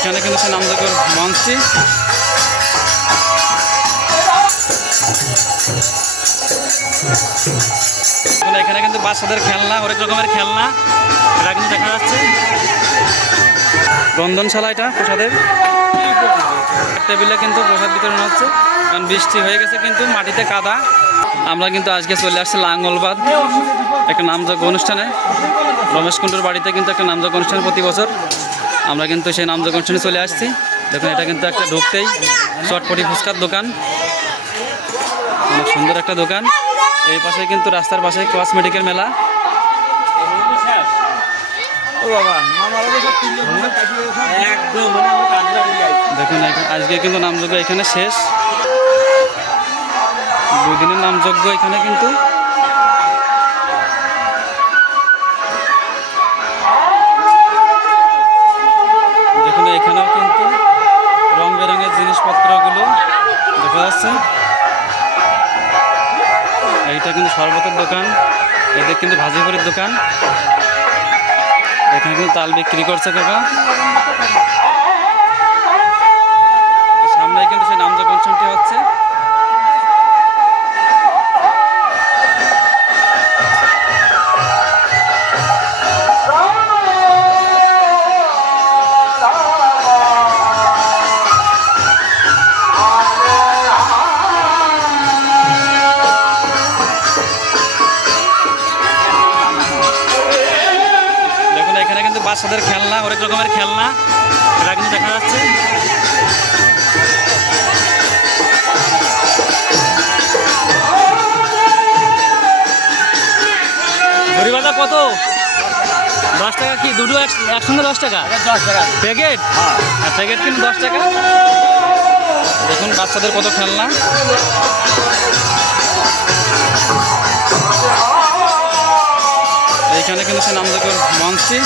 এখানে কিন্তু সে নামযজ্ঞের মঞ্চটি। এখানে কিন্তু বাচ্চাদের খেলনা, অনেক রকমের খেলনা এটা কিন্তু দেখা যাচ্ছে। রন্ধনশালা এটা প্রসাদের, টেবিলে কিন্তু প্রসাদ বিতরণ হচ্ছে। কারণ বৃষ্টি হয়ে গেছে কিন্তু মাটিতে কাদা। আমরা কিন্তু আজকে চলে আসছি লাঙ্গলবাদ একটা নামযজ্ঞ অনুষ্ঠানে। রমেশ কুণ্ডুর বাড়িতে কিন্তু একটা নামযজ্ঞ অনুষ্ঠান প্রতি বছর। আমরা কিন্তু সেই নামযজ্ঞ অনুষ্ঠানে চলে আসছি। দেখুন এটা কিন্তু একটা ঢুকতেই চটপটি ফুচকার দোকান, অনেক সুন্দর একটা দোকান। এই পাশে কিন্তু রাস্তার পাশে কসমেটিকের মেলা। দেখুন আজকে কিন্তু নামযজ্ঞ এখানে শেষ, 2 দিনের নামযজ্ঞ এখানে কিন্তু। দেখুন এখানেও কিন্তু রং বেরঙের জিনিসপত্রগুলো দেখা যাচ্ছে। এইটা কিন্তু শরবতের দোকান, এদের কিন্তু ভাজিপুরের দোকান। এখানে কিন্তু তাল বিক্রি করছে কাকা। সামনে কিন্তু সেই নামযজ্ঞ অনুষ্ঠানটি হচ্ছে। এখানে কিন্তু বাচ্চাদের খেলনা, অনেক রকমের খেলনা এটা কিন্তু দেখা যাচ্ছে। ঝুড়িবাটা কত? 10 টাকা। কি দুটো একসঙ্গে 10 টাকা? 10 টাকা প্যাকেট। আর প্যাকেট কিন্তু 10 টাকা। দেখুন বাচ্চাদের কত খেলনা। এইখানে কিন্তু সে নামযজ্ঞের মঞ্চটি।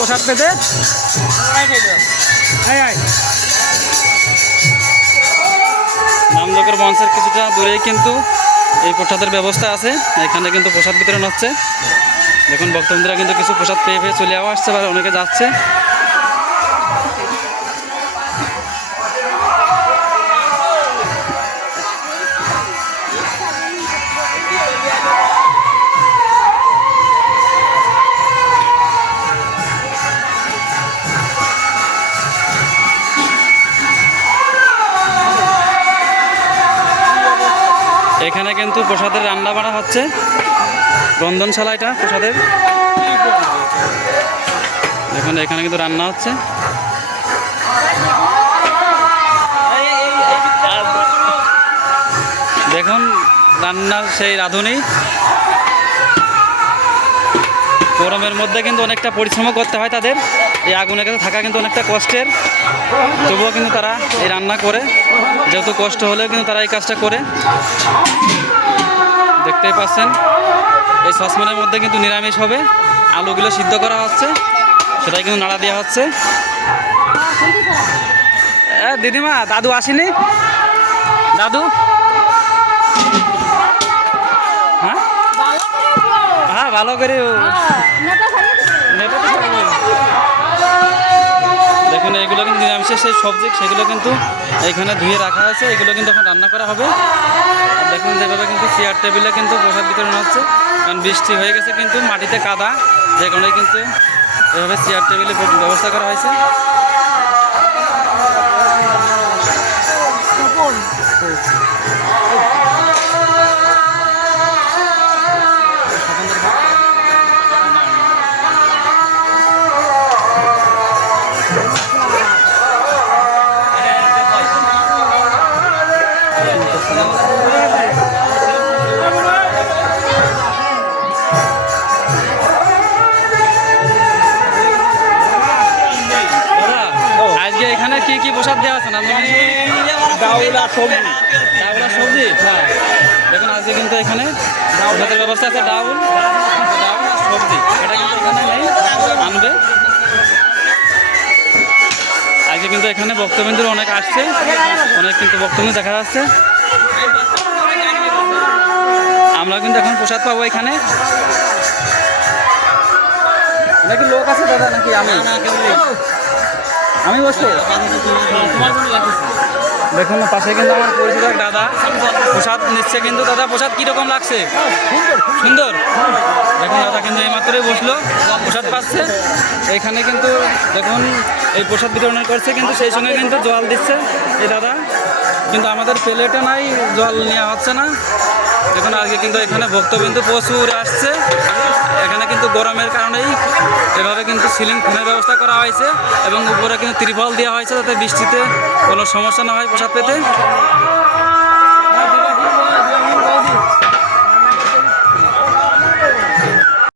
প্রসাদ পেতে। নামযজ্ঞের মঞ্চের কিছুটা দূরেই কিন্তু এই প্রসাদের ব্যবস্থা আছে। এখানে কিন্তু প্রসাদ বিতরণ হচ্ছে। দেখুন ভক্তবৃন্দরা কিন্তু কিছু প্রসাদ পেয়ে পেয়ে চলে আসছে বা অনেকে যাচ্ছে। এখানে কিন্তু প্রসাদের রান্না বাড়া হচ্ছে, রন্ধনশালা এটা প্রসাদের। দেখুন এখানে কিন্তু রান্না হচ্ছে। দেখুন রান্নার সেই রাঁধুনি। গরমের মধ্যে কিন্তু অনেকটা পরিশ্রম করতে হয় তাদের, এই আগুনের কাছে থাকা কিন্তু অনেকটা কষ্টের, তবুও কিন্তু তারা এই রান্না করে, যেহেতু কষ্ট হলেও কিন্তু তারা এই কাজটা করে। দেখতেই পাচ্ছেন এই সসপ্যানের মধ্যে কিন্তু নিরামিষ হবে, আলুগুলো সিদ্ধ করা হচ্ছে, সেটাই কিন্তু নাড়া দেওয়া হচ্ছে। দিদিমা দাদু আসেনি? দাদু হ্যাঁ হ্যাঁ ভালো করে। দেখুন এগুলো কিন্তু নিরামিষের সেই সবজি, সেগুলো কিন্তু এইখানে ধুয়ে রাখা আছে, এগুলো কিন্তু এখন রান্না করা হবে। আর দেখুন যেভাবে কিন্তু চেয়ার টেবিলে কিন্তু প্রসাদ বিতরণ হচ্ছে, কারণ বৃষ্টি হয়ে গেছে কিন্তু মাটিতে কাদা, যে কারণে কিন্তু এভাবে চেয়ার টেবিলে ব্যবস্থা করা হয়েছে। আজকে এখানে কি কি প্রসাদ দেওয়া আছে? না ডাউলা সবজি। ডাউলা সবজি। হ্যাঁ দেখুন আজকে কিন্তু এখানে প্রসাদের ব্যবস্থা আছে, ডাউল আর সবজি, এটা কিন্তু এখানে নেই, আনবে। আজকে কিন্তু এখানে ভক্তবিন্দুর অনেক আসছে, অনেক কিন্তু ভক্তবিন্দু দেখা যাচ্ছে। আমরা কিন্তু এখন প্রসাদ পাবো এখানে। নাকি লোক আছে দাদা? নাকি আমি বসবো? দেখুন পাশে কিন্তু আমার পরিচিত এক দাদা প্রসাদ নিচ্ছে। কিন্তু দাদা প্রসাদ কীরকম লাগছে? সুন্দর। দেখুন দাদা কিন্তু এইমাত্রই বসলো, প্রসাদ পাচ্ছে। এখানে কিন্তু দেখুন এই প্রসাদ বিতরণ করছে, কিন্তু সেই সঙ্গে কিন্তু জল দিচ্ছে এই দাদা। কিন্তু আমাদের প্লেটে নাই, জল নেওয়া হচ্ছে না। দেখুন আজকে কিন্তু এখানে ভক্তবিন্দু প্রচুর আসছে। এখানে কিন্তু গরমের কারণেই এভাবে কিন্তু সিলিং ফ্যানের ব্যবস্থা করা হয়েছে, এবং উপরে কিন্তু ত্রিপল দেওয়া হয়েছে যাতে বৃষ্টিতে কোনো সমস্যা না হয় প্রসাদ পেতে।